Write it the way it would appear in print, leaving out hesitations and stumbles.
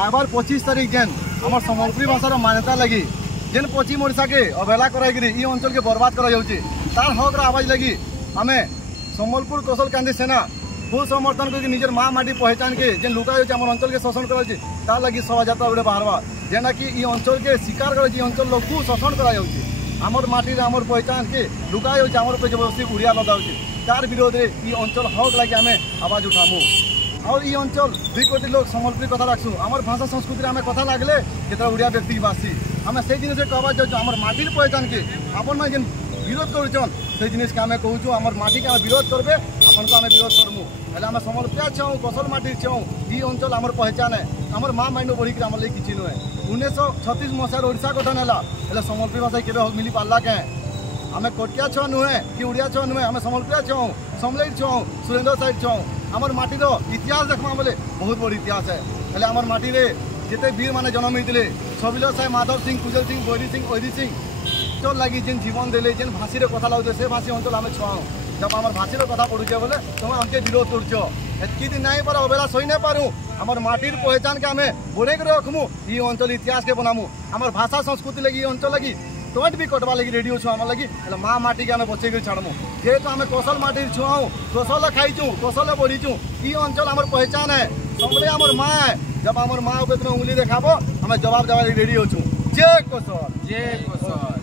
आबार 25 तारीख जेन आम सम्बलपुरी भाषार मान्यता लगी जेन पश्चिम ओडिशा के अवहेला कर अंचल के बर्बाद तार हक आवाज लगी आम सम्बलपुर कौशल क्रांति सेना फुल समर्थन करके निजर माँ माटी पहचान के जेन लुका आम अंचल के शोषण कर लगी शोभा यात्रा गोटे बाहर जेना कि अंचल के शिकार कर अंचल लोग को शोषण कर माटी आमर पहचान के लुका आमर जबरदस्ती उड़िया लदा तार विरोध में ये अंचल हक लगे आम आवाज उठामु और ये अंचल 2 कोटी लोग सम्बलपुरी कथा रखसु आमर भाषा संस्कृति आम कथा लगले केतरा उड़िया व्यक्ति बासी आम से जिन कहवा जाऊँ आम माटी पहचान के आपन मैं जेन विरोध करुचन से जिनिस के आम कहूँ आम माटी के आम विरोध करबे आपन को आम विरोध करमु हेल्ले आम सम्बलपुरिया छौ कौशल माटी छौ ये अंचल आमर पहचान है आमर माँ माइंड बढ़िक आम लगे किसी नुहे 1936 मसीह ओडिशा गठन है हेल्ले सम्बलपुरी भाषा के हक मिली पार्ला क्या आम कोटिया छुआ नुहे कि उड़िया छुआ नुहे आम सम्बलपुरिया छौ समलेट छौ सुरेंद्र साइड छौ आमर माटीर इतिहास देखमा बोले बहुत बड़ इतिहास है हेल्ले आमर माटी रे जिते वीर माने जन्म होते छबिल साई माधव सिंह कुजल सिंह बैरी सिंह ओरी सिंह तो लगी जेन जीवन देले जेन भाषी कथा लगुचे से भाषी अंचल आम छुआऊँ जब आम भाषी कथा पढ़ुचे बोले तुम आमके विरोध कर एतकी दिन नहीं पर अबेला सही नहीं पारूँ आमर माटीर पहचान के आम बोले रखमु ये अंचल इतिहास के बनामु आमर भाषा संस्कृति लगी अंचल लगी टोट भी कटवा लगी रेडियो छुआ आम लगी माँ माटी के आम बचे कर छाड़मु जेहेतु आम कौशल माटी छुआऊँ कौशल खाईचु कौशल बढ़ीचु ये अंचल आमर पहचान है सबले आमर माँ है जब आमर माँ ऊपर उंगली देखाबो आम जवाब देवा रेडी होचु जय कौशल।